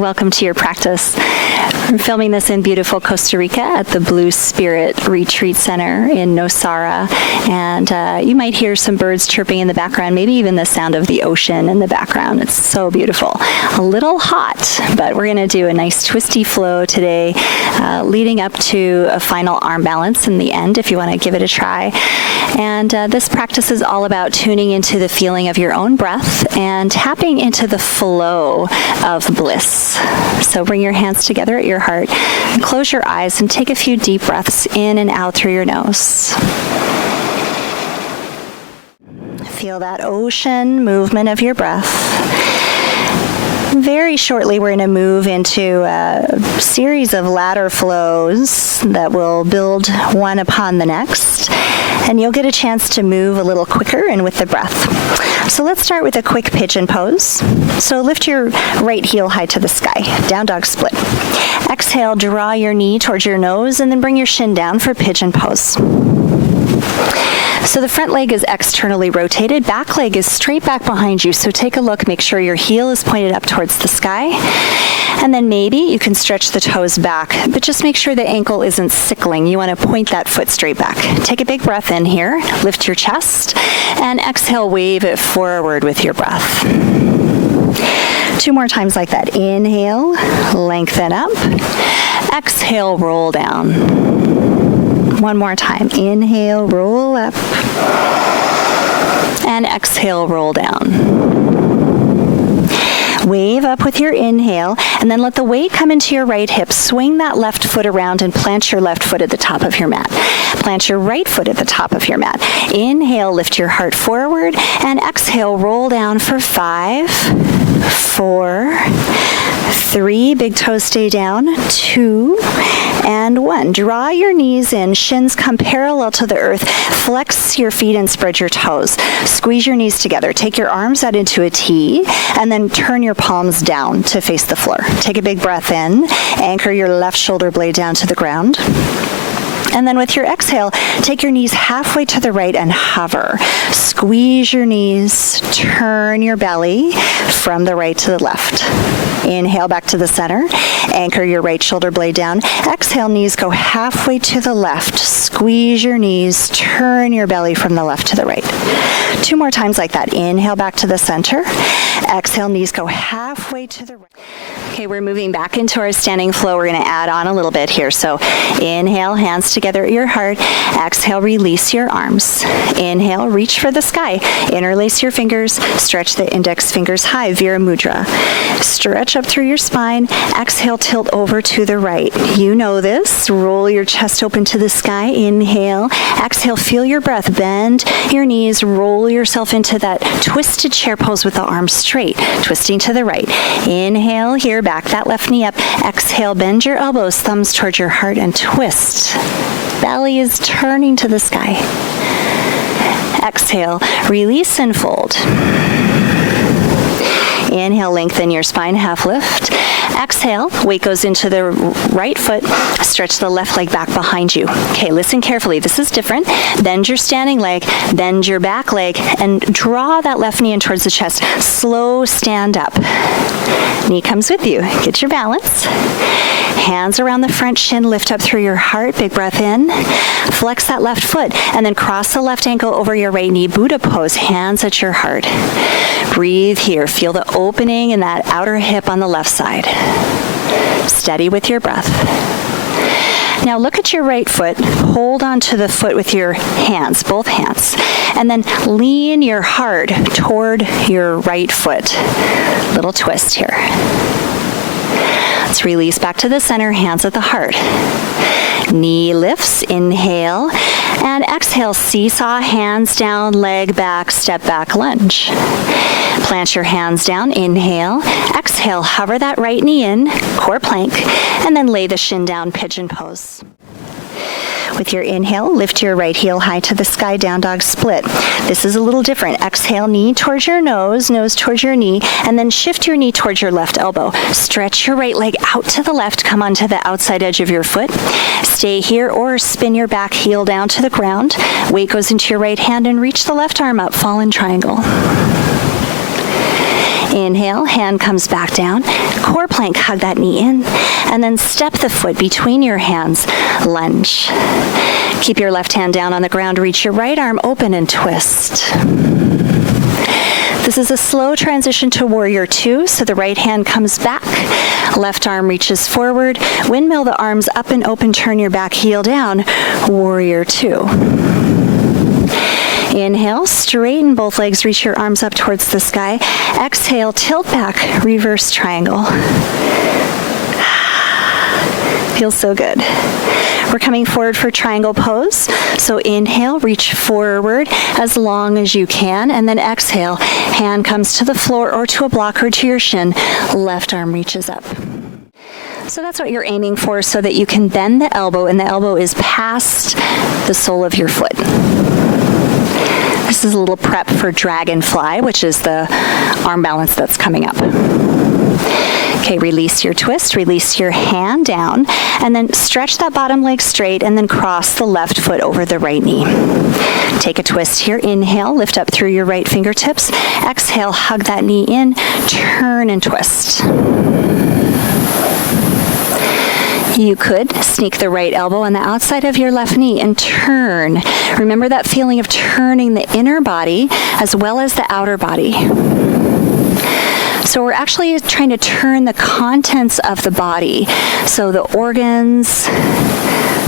Welcome to your practice. I'm filming this in beautiful Costa Rica at the Blue Spirit Retreat Center in Nosara, and you might hear some birds chirping in the background, maybe even the sound of the ocean in the background. It's so beautiful. A little hot, but we're going to do a nice twisty flow today, leading up to a final arm balance in the end if you want to give it a try. And this practice is all about tuning into the feeling of your own breath and tapping into the flow of bliss. So bring your hands together at your heart and close your eyes and take a few deep breaths in and out through your nose. Feel that ocean movement of your breath. Very shortly, we're going to move into a series of ladder flows that will build one upon the next, and you'll get a chance to move a little quicker and with the breath. So let's start with a quick pigeon pose. So lift your right heel high to the sky, down dog split. Exhale, draw your knee towards your nose, and then bring your shin down for pigeon pose. So the front leg is externally rotated, back leg is straight back behind you. So take a look, make sure your heel is pointed up towards the sky. And then maybe you can stretch the toes back, but just make sure the ankle isn't sickling. You want to point that foot straight back. Take a big breath in here, lift your chest, and exhale, wave it forward with your breath. 2 more times like that. Inhale, lengthen up. Exhale, roll down. 1 more time. Inhale, roll up. And exhale, roll down. Wave up with your inhale, and then let the weight come into your right hip. Swing that left foot around and plant your left foot at the top of your mat. Plant your right foot at the top of your mat. Inhale, lift your heart forward, and exhale, roll down for 5, 4, 3, big toes stay down, 2, and 1. Draw your knees in, shins come parallel to the earth. Flex your feet and spread your toes. Squeeze your knees together. Take your arms out into a T, and then turn your palms down to face the floor. Take a big breath in. Anchor your left shoulder blade down to the ground. And then with your exhale, take your knees halfway to the right and hover. Squeeze your knees, turn your belly from the right to the left. Inhale back to the center. Anchor your right shoulder blade down. Exhale, knees go halfway to the left. Squeeze your knees, turn your belly from the left to the right. 2 more times like that. Inhale back to the center. Exhale, knees go halfway to the right. Okay, we're moving back into our standing flow. We're going to add on a little bit here. So inhale, hands together at your heart. Exhale, release your arms. Inhale, reach for the sky. Interlace your fingers. Stretch the index fingers high, Vira Mudra. Stretch up through your spine. Exhale, tilt over to the right. You know this. Roll your chest open to the sky. Inhale. Exhale, feel your breath. Bend your knees. Roll yourself into that twisted chair pose with the arms straight. Twisting to the right. Inhale here. Back that left knee up. Exhale, bend your elbows, thumbs towards your heart, and twist. Belly is turning to the sky. Exhale, release and fold. Inhale, lengthen your spine, half lift. Exhale, weight goes into the right foot. Stretch the left leg back behind you. Okay, listen carefully. This is different. Bend your standing leg, bend your back leg, and draw that left knee in towards the chest. Slow stand up. Knee comes with you. Get your balance. Hands around the front shin, lift up through your heart. Big breath in. Flex that left foot, and then cross the left ankle over your right knee. Buddha pose, hands at your heart. Breathe here. Feel the opening in that outer hip on the left side. Steady with your breath. Now look at your right foot. Hold onto the foot with your hands, both hands. And then lean your heart toward your right foot. Little twist here. Let's release back to the center, hands at the heart. Knee lifts, inhale, and exhale, seesaw, hands down, leg back, step back, lunge. Plant your hands down, inhale, exhale, hover that right knee in, core plank, and then lay the shin down, pigeon pose. With your inhale, lift your right heel high to the sky, down dog split. This is a little different. Exhale, knee towards your nose, nose towards your knee, and then shift your knee towards your left elbow. Stretch your right leg out to the left, come onto the outside edge of your foot. Stay here or spin your back heel down to the ground. Weight goes into your right hand and reach the left arm up, fall in triangle. Inhale, hand comes back down. Core plank, hug that knee in. And then step the foot between your hands, lunge. Keep your left hand down on the ground, reach your right arm open and twist. This is a slow transition to Warrior Two, so the right hand comes back, left arm reaches forward, windmill the arms up and open, turn your back heel down, Warrior Two. Inhale, straighten both legs, reach your arms up towards the sky. Exhale, tilt back, reverse triangle. Feels so good. We're coming forward for triangle pose. So inhale, reach forward as long as you can, and then exhale, hand comes to the floor or to a block or to your shin, left arm reaches up. So that's what you're aiming for, so that you can bend the elbow, and the elbow is past the sole of your foot. This is a little prep for Dragonfly, which is the arm balance that's coming up. Okay, release your twist, release your hand down, and then stretch that bottom leg straight, and then cross the left foot over the right knee. Take a twist here. Inhale, lift up through your right fingertips. Exhale, hug that knee in, turn and twist. You could sneak the right elbow on the outside of your left knee and turn. Remember that feeling of turning the inner body as well as the outer body. So we're actually trying to turn the contents of the body. So the organs,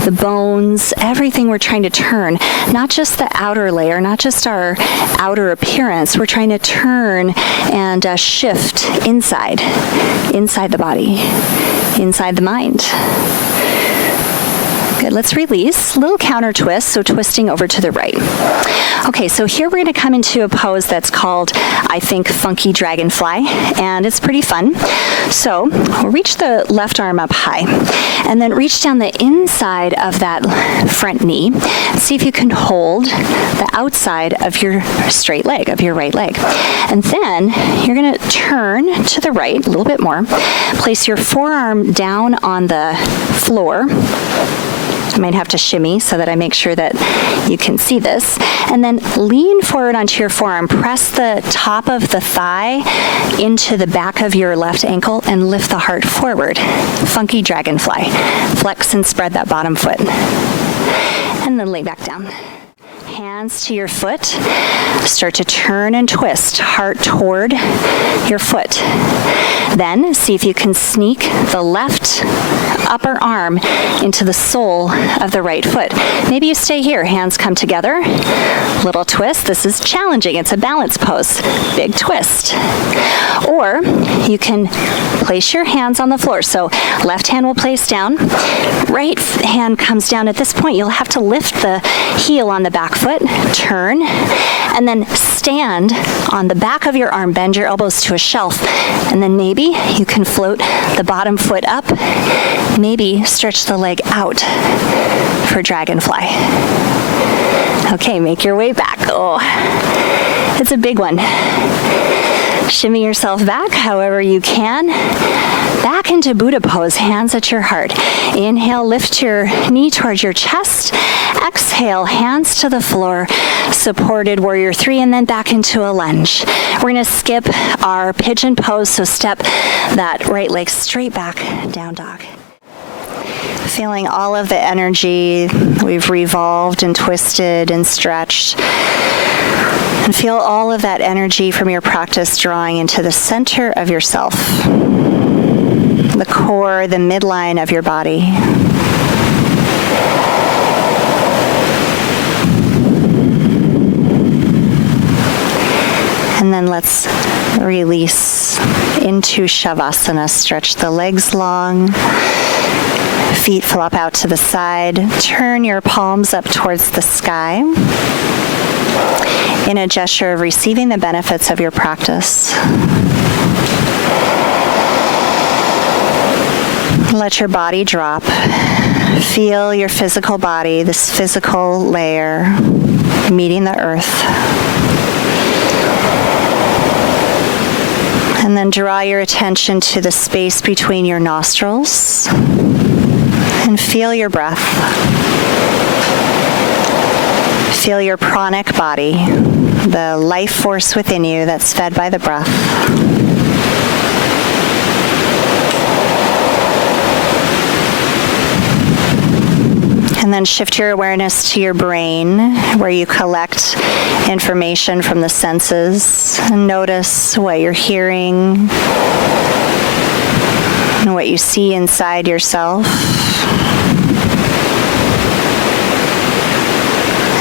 the bones, everything we're trying to turn. Not just the outer layer, not just our outer appearance. We're trying to turn and shift inside the body, inside the mind. Good, let's release. Little counter twist, so twisting over to the right. Okay, so here we're going to come into a pose that's called, I think, Funky Dragonfly, and it's pretty fun. So we'll reach the left arm up high, and then reach down the inside of that front knee. See if you can hold the outside of your straight leg, of your right leg. And then you're going to turn to the right a little bit more. Place your forearm down on the floor. I might have to shimmy so that I make sure that you can see this. And then lean forward onto your forearm. Press the top of the thigh into the back of your left ankle and lift the heart forward. Funky Dragonfly. Flex and spread that bottom foot. And then lay back down. Hands to your foot. Start to turn and twist. Heart toward your foot. Then see if you can sneak the left upper arm into the sole of the right foot. Maybe you stay here. Hands come together. Little twist. This is challenging. It's a balance pose. Big twist. Or you can place your hands on the floor. So left hand will place down. Right hand comes down. At this point, you'll have to lift the heel on the back foot. Turn. And then stand on the back of your arm. Bend your elbows to a shelf. And then maybe you can float the bottom foot up. Maybe stretch the leg out for Dragonfly. Okay, make your way back. Oh, it's a big one. Shimmy yourself back however you can. Back into Buddha pose, hands at your heart. Inhale, lift your knee towards your chest. Exhale, hands to the floor, supported Warrior Three, and then back into a lunge. We're going to skip our pigeon pose, so step that right leg straight back, down dog. Feeling all of the energy we've revolved and twisted and stretched. And feel all of that energy from your practice drawing into the center of yourself, the core, the midline of your body. And then let's release into Shavasana. Stretch the legs long. Feet flop out to the side. Turn your palms up towards the sky in a gesture of receiving the benefits of your practice. Let your body drop. Feel your physical body, this physical layer, meeting the earth. And then draw your attention to the space between your nostrils and feel your breath. Feel your pranic body, the life force within you that's fed by the breath. And then shift your awareness to your brain, where you collect information from the senses. And notice what you're hearing and what you see inside yourself.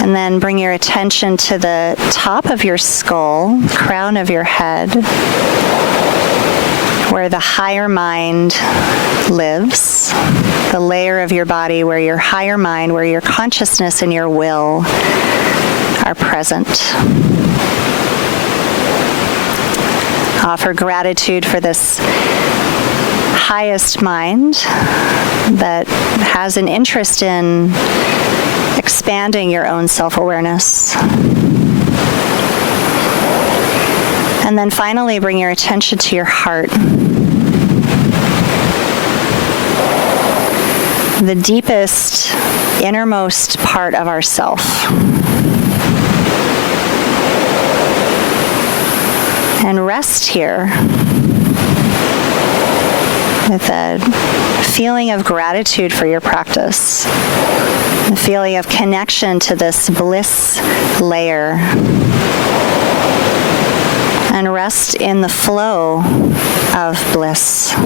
And then bring your attention to the top of your skull, crown of your head, where the higher mind lives, the layer of your body where your higher mind, where your consciousness and your will are present. Offer gratitude for this highest mind that has an interest in expanding your own self-awareness. And then finally, bring your attention to your heart. The deepest, innermost part of ourself. And rest here with a feeling of gratitude for your practice, a feeling of connection to this bliss layer, and rest in the flow of bliss.